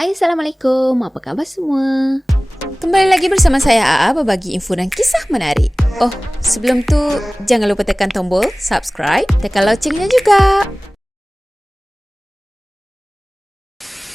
Hai, Assalamualaikum. Apa khabar semua? Kembali lagi bersama saya Aa berbagi info dan kisah menarik. Oh, sebelum tu jangan lupa tekan tombol subscribe, tekan loncengnya juga.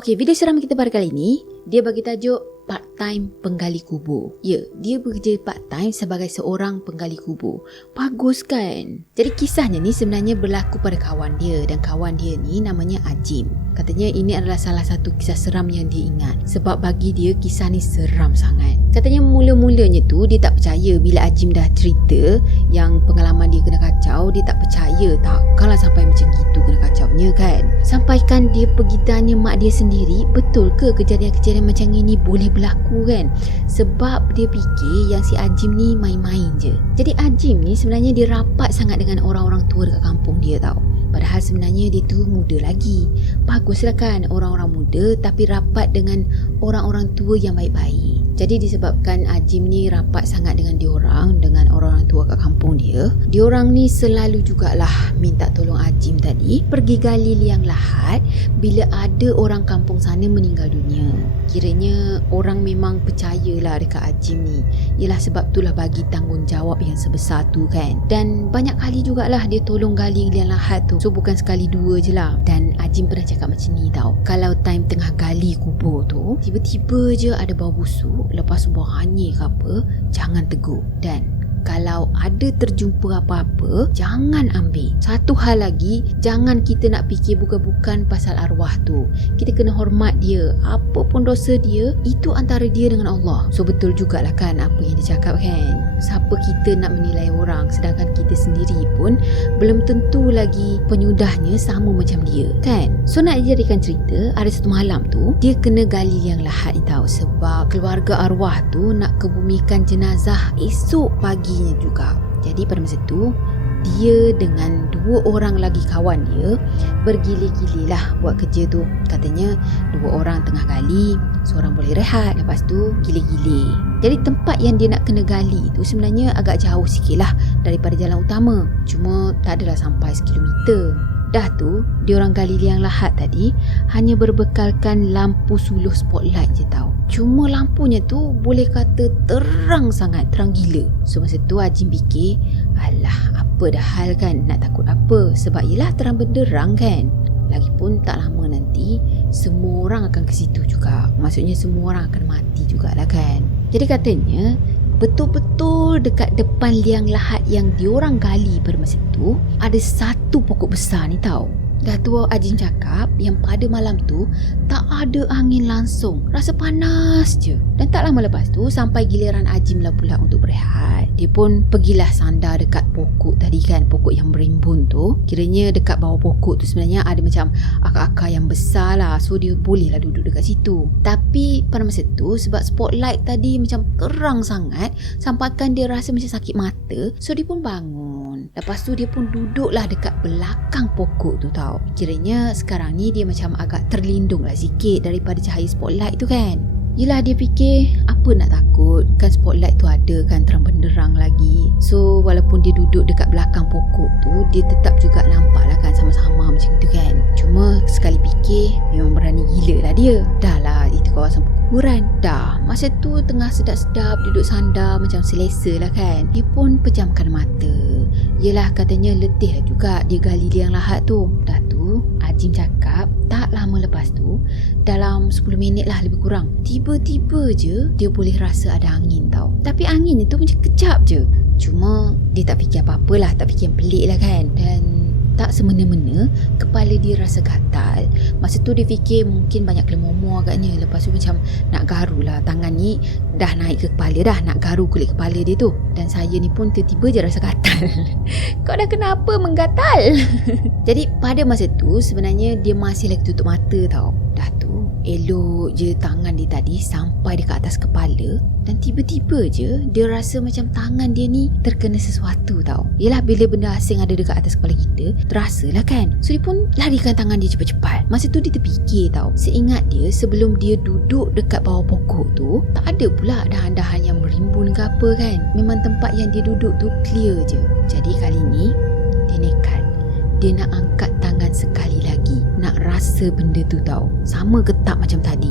Okey, video seram kita pada kali ini, dia bagi tajuk part-time penggali kubur. Ya, dia bekerja part-time sebagai seorang penggali kubur. Bagus kan? Jadi kisahnya ni sebenarnya berlaku pada kawan dia, dan kawan dia ni namanya Ajim. Katanya ini adalah salah satu kisah seram yang dia ingat, sebab bagi dia kisah ni seram sangat. Katanya mula-mulanya tu dia tak percaya bila Ajim dah cerita yang pengalaman dia kena kacau. Dia tak percaya, takkanlah sampai macam gitu kena kacaunya kan. Sampaikan dia pergi tanya mak dia sendiri, betul ke kejadian-kejadian macam ini boleh berlaku kan? Sebab dia fikir yang si Ajim ni main-main je. Jadi Ajim ni sebenarnya dia rapat sangat dengan orang-orang tua dekat kampung dia tau. Padahal sebenarnya dia tu muda lagi. Baguslah kan orang-orang muda tapi rapat dengan orang-orang tua yang baik-baik. Jadi disebabkan Ajim ni rapat sangat dengan diorang, dengan orang-orang tua kat kampung dia, diorang ni selalu jugalah minta tolong Ajim tadi pergi gali liang lahat bila ada orang kampung sana meninggal dunia. Kiranya orang memang percayalah dekat Ajim ni. Yelah sebab itulah bagi tanggungjawab yang sebesar tu kan. Dan banyak kali jugalah dia tolong gali liang lahat tu. So bukan sekali dua je lah. Dan Ajim pernah cakap macam ni tau, kalau time tengah gali kubur tu, tiba-tiba je ada bau busuk, lepas buah hanyir ke apa, jangan tegur. Dan kalau ada terjumpa apa-apa, jangan ambil. Satu hal lagi, jangan kita nak fikir bukan-bukan pasal arwah tu. Kita kena hormat dia. Apa pun dosa dia, itu antara dia dengan Allah. So betul jugalah kan apa yang dia cakap kan. Siapa kita nak menilai orang, sedangkan kita sendiri pun belum tentu lagi penyudahnya sama macam dia kan. So nak dijadikan cerita, ada satu malam tu dia kena gali liang lahat ni tau. Sebab keluarga arwah tu nak kebumikan jenazah esok pagi juga. Jadi pada masa tu dia dengan dua orang lagi kawan dia bergilir-gilir lah buat kerja tu. Katanya dua orang tengah gali, seorang boleh rehat, lepas tu gilir-gilir. Jadi tempat yang dia nak kena gali tu sebenarnya agak jauh sikit lah daripada jalan utama. Cuma tak adalah sampai 1 kilometer. Dah tu, diorang gali liang lahat tadi hanya berbekalkan lampu suluh spotlight je tau. Cuma lampunya tu boleh kata terang sangat, terang gila. So masa tu Ajim fikir, alah apa dah hal kan, nak takut apa, sebab yelah terang benderang kan. Lagipun tak lama nanti semua orang akan ke situ juga. Maksudnya semua orang akan mati jugalah kan. Jadi katanya betul-betul dekat depan liang lahat yang diorang gali pada masa tu ada satu pokok besar ni tau. Dah tu Ajim cakap yang pada malam tu tak ada angin langsung, rasa panas je. Dan tak lama lepas tu sampai giliran Ajim lah pula untuk berehat. Dia pun pergilah sandar dekat pokok tadi kan, pokok yang berimbun tu. Kiranya dekat bawah pokok tu sebenarnya ada macam akar-akar yang besar lah. So dia boleh lah duduk dekat situ. Tapi pada masa tu sebab spotlight tadi macam terang sangat, sampaikan dia rasa macam sakit mata. So dia pun bangun. Lepas tu dia pun duduklah dekat belakang pokok tu tau. Kiranya sekarang ni dia macam agak terlindung lah sikit daripada cahaya spotlight tu kan. Yelah dia fikir, apa nak takut, kan spotlight tu ada kan, terang benderang lagi. So walaupun dia duduk dekat belakang pokok tu, dia tetap juga nampak lah kan sama-sama macam tu kan. Cuma sekali fikir, memang berani gila lah dia. Dah lah itu kawasan perkuburan. Dah masa tu tengah sedap-sedap duduk sandar macam selesa lah kan. Dia pun pejamkan mata. Yelah katanya letih lah juga dia gali liang lahat tu. Dah tu Ajim cakap tak lama lepas tu, dalam 10 minit lah lebih kurang, tiba-tiba je dia boleh rasa ada angin tau. Tapi anginnya tu macam kejap je. Cuma dia tak fikir apa-apalah, tak fikir yang pelik lah kan. Dan tak semena-mena kepala dia rasa gatal. Masa tu dia fikir mungkin banyak kelemomor agaknya. Lepas tu macam nak garu lah, tangan ni dah naik ke kepala dah, nak garu kulit kepala dia tu. Dan saya ni pun tiba-tiba je rasa gatal. Kau dah kenapa menggatal? Jadi pada masa tu sebenarnya dia masih lagi tutup mata tau. Dah tu elok je tangan dia tadi sampai dekat atas kepala. Dan tiba-tiba je dia rasa macam tangan dia ni terkena sesuatu tau. Yelah bila benda asing ada dekat atas kepala kita, terasa lah kan. So dia pun larikan tangan dia cepat-cepat. Masa tu dia terfikir tau, seingat dia sebelum dia duduk dekat bawah pokok tu, tak ada pula dahan-dahan yang berimbun ke apa kan. Memang tempat yang dia duduk tu clear je. Jadi kali ni dia nekat. Dia nak angkat tangan sekali lagi, nak rasa benda tu tau, sama ke tak macam tadi.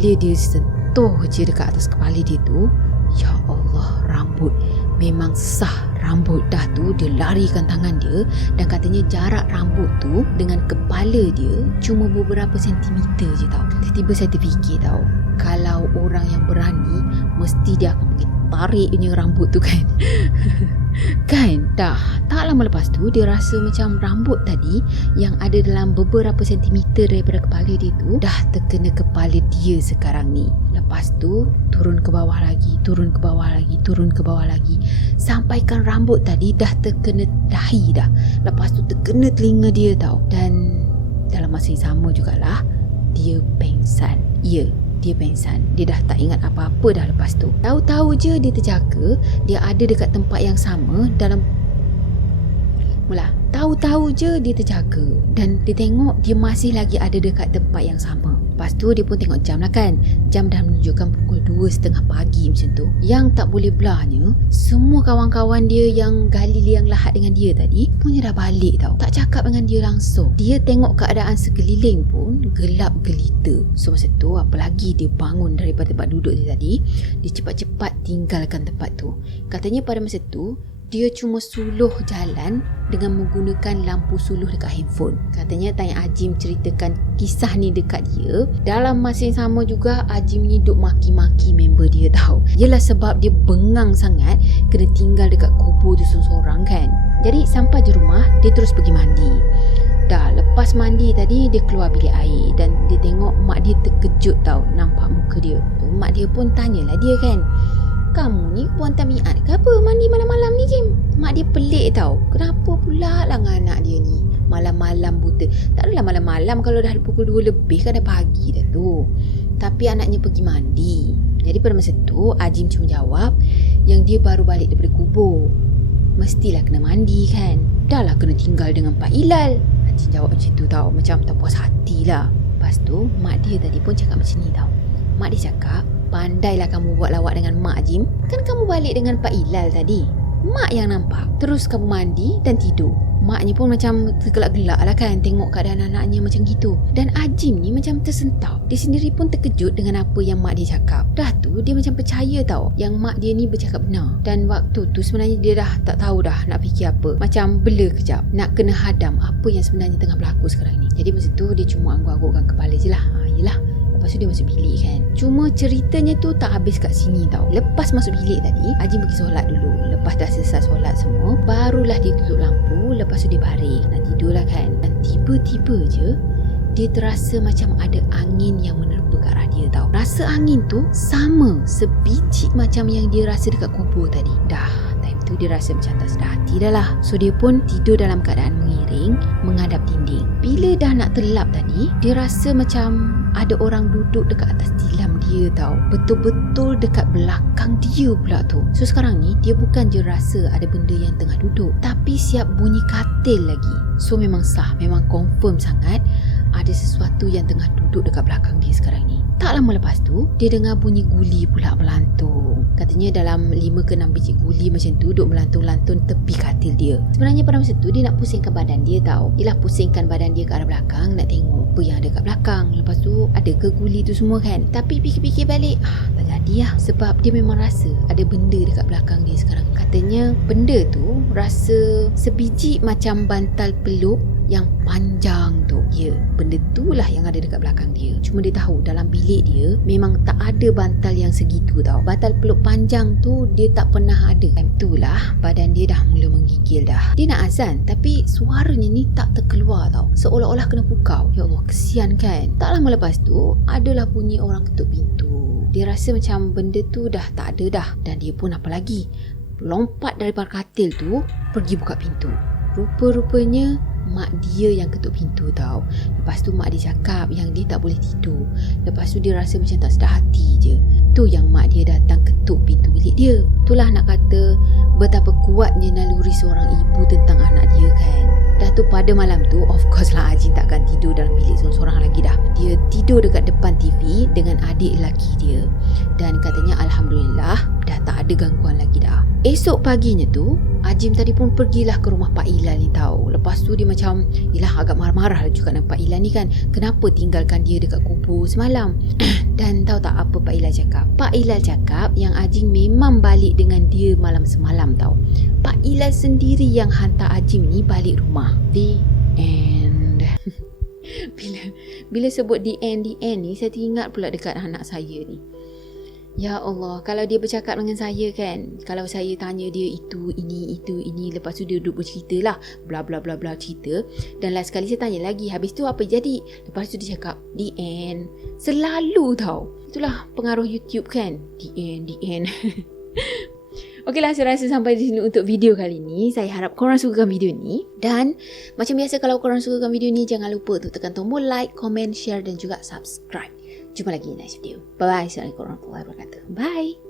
bila dia sentuh je dekat atas kepala dia tu, ya Allah, rambut memang sah. Rambut dah tu dia larikan tangan dia dan katanya jarak rambut tu dengan kepala dia cuma beberapa sentimeter je tau. Tiba-tiba saya terfikir tau, kalau orang yang berani mesti dia akan pergi tarik punya rambut tu kan. Kan dah tak lama lepas tu dia rasa macam rambut tadi yang ada dalam beberapa sentimeter daripada kepala dia tu dah terkena kepala dia sekarang ni. Lepas tu turun ke bawah lagi, turun ke bawah lagi, turun ke bawah lagi, sampaikan rambut tadi dah terkena dahi dah. Lepas tu terkena telinga dia tau. Dan dalam masa yang sama jugalah dia pengsan. Ya, dia pengsan. Dia dah tak ingat apa-apa dah lepas tu. Tahu-tahu je dia terjaga dia ada dekat tempat yang sama dalam tahu-tahu je dia terjaga dan dia tengok dia masih lagi ada dekat tempat yang sama. Lepas tu dia pun tengok jam lah kan. Jam dah menunjukkan pukul 2.30 pagi macam tu. Yang tak boleh belahnya, semua kawan-kawan dia yang gali liang lahat dengan dia tadi punya dah balik tau. Tak cakap dengan dia langsung. Dia tengok keadaan sekeliling pun gelap gelita. So masa tu apalagi dia bangun daripada tempat duduk dia tadi, dia cepat-cepat tinggalkan tempat tu. Katanya pada masa tu dia cuma suluh jalan dengan menggunakan lampu suluh dekat handphone. Katanya tanya Ajim ceritakan kisah ni dekat dia. Dalam masa yang sama juga Ajim ni duk maki-maki member dia tau. Yelah sebab dia bengang sangat kena tinggal dekat kubur tu seorang-seorang kan. Jadi sampai je rumah dia terus pergi mandi. Dah lepas mandi tadi dia keluar bilik air dan dia tengok mak dia terkejut tau nampak muka dia. Tu mak dia pun tanyalah dia kan, kamu ni puan tabiat ke apa mandi malam-malam ni Jim? Mak dia pelik tau. Kenapa pula lah dengan anak dia ni malam-malam buta? Tak adalah malam-malam, kalau dah pukul 2 lebih kan dah pagi dah tu. Tapi anaknya pergi mandi. Jadi pada masa tu Ajim cuma jawab yang dia baru balik daripada kubur. Mestilah kena mandi kan. Dah lah kena tinggal dengan Pak Ilal. Ajim jawab macam tu tau. Macam tak puas hati lah. Lepas tu mak dia tadi pun cakap macam ni tau. Mak dia cakap, pandailah kamu buat lawak dengan Mak Jim. Kan kamu balik dengan Pak Ilal tadi. Mak yang nampak. Terus kamu mandi dan tidur. Maknya pun macam tergelak-gelak lah kan tengok keadaan anaknya macam gitu. Dan Ajim ni macam tersentak. Dia sendiri pun terkejut dengan apa yang mak dia cakap. Dah tu dia macam percaya tau yang mak dia ni bercakap benar. Dan waktu tu sebenarnya dia dah tak tahu dah nak fikir apa. Macam bela kejap nak kena hadam apa yang sebenarnya tengah berlaku sekarang ni. Jadi masa tu dia cuma angguk-anggukkan kepala je lah. Yelah. Lepas tu dia masuk bilik kan. Cuma ceritanya tu tak habis kat sini tau. Lepas masuk bilik tadi, Ajim pergi solat dulu. Lepas dah selesai solat semua, barulah dia tutup lampu. Lepas tu dia baring nak tidur lah kan. Dan tiba-tiba je dia terasa macam ada angin yang menerpa ke arah dia tau. Rasa angin tu sama sebiji macam yang dia rasa dekat kubur tadi. Dah time tu dia rasa macam tak sedar hati dah lah. So dia pun tidur dalam keadaan mengiring menghadap dinding. Bila dah nak terlap tadi, dia rasa macam ada orang duduk dekat atas tilam dia tau. Betul-betul dekat belakang dia pula tu. So sekarang ni dia bukan je rasa ada benda yang tengah duduk, tapi siap bunyi katil lagi. So memang sah, memang confirm sangat ada sesuatu yang tengah duduk dekat belakang dia sekarang ni. Tak lama lepas tu dia dengar bunyi guli pula melantung. Katanya dalam 5 ke 6 biji guli macam tu duduk melantung-lantung tepi katil dia. Sebenarnya pada masa tu dia nak pusingkan badan dia tau. Yelah pusingkan badan dia ke arah belakang, nak tengok apa yang ada kat belakang. Lepas tu ada ke guli tu semua kan. Tapi fikir-fikir balik, tak jadi lah. Sebab dia memang rasa ada benda dekat belakang dia sekarang. Katanya benda tu rasa sebiji macam bantal peluk yang panjang tu. Ya, benda tu lah yang ada dekat belakang dia. Cuma dia tahu dalam bilik dia memang tak ada bantal yang segitu tau. Bantal peluk panjang tu dia tak pernah ada. Time tu lah badan dia dah mula menggigil dah. Dia nak azan tapi suaranya ni tak terkeluar tau. Seolah-olah kena pukau. Ya Allah, kesian kan. Tak lama lepas tu adalah bunyi orang ketuk pintu. Dia rasa macam benda tu dah tak ada dah. Dan dia pun apa lagi, lompat daripada katil tu pergi buka pintu. Rupa-rupanya mak dia yang ketuk pintu tau. Lepas tu mak dia cakap yang dia tak boleh tidur. Lepas tu dia rasa macam tak sedar hati je. Tu yang mak dia datang ketuk pintu bilik dia. Itulah nak kata betapa kuatnya naluri seorang ibu tentang anak dia kan. Dah tu pada malam tu of course lah Ajin takkan tidur dalam bilik seorang-seorang lagi dah. Dia tidur dekat depan TV dengan adik lelaki dia. Dan katanya alhamdulillah dah tak ada gangguan lagi dah. Esok paginya tu, Ajim tadi pun pergilah ke rumah Pak Ilal ni tahu. Lepas tu dia macam, yelah agak marah-marah lah juga dengan Pak Ilal ni kan. Kenapa tinggalkan dia dekat kubur semalam? Dan tahu tak apa Pak Ilal cakap? Pak Ilal cakap yang Ajim memang balik dengan dia malam semalam tahu. Pak Ilal sendiri yang hantar Ajim ni balik rumah. The end. Bila sebut the end ni, saya teringat pula dekat anak saya ni. Ya Allah, kalau dia bercakap dengan saya kan, kalau saya tanya dia itu, ini, lepas tu dia duduk bercerita lah, bla bla bla bla cerita. Dan last sekali saya tanya lagi, habis tu apa jadi? Lepas tu dia cakap, the end. Selalu tau. Itulah pengaruh YouTube kan, the end. Okeylah, saya rasa sampai di sini untuk video kali ni. Saya harap korang sukakan video ni. Dan macam biasa kalau korang sukakan video ni, jangan lupa untuk tekan tombol like, comment, share dan juga subscribe. Jumpa lagi next video. Bye-bye. Assalamualaikum warahmatullahi wabarakatuh. Bye.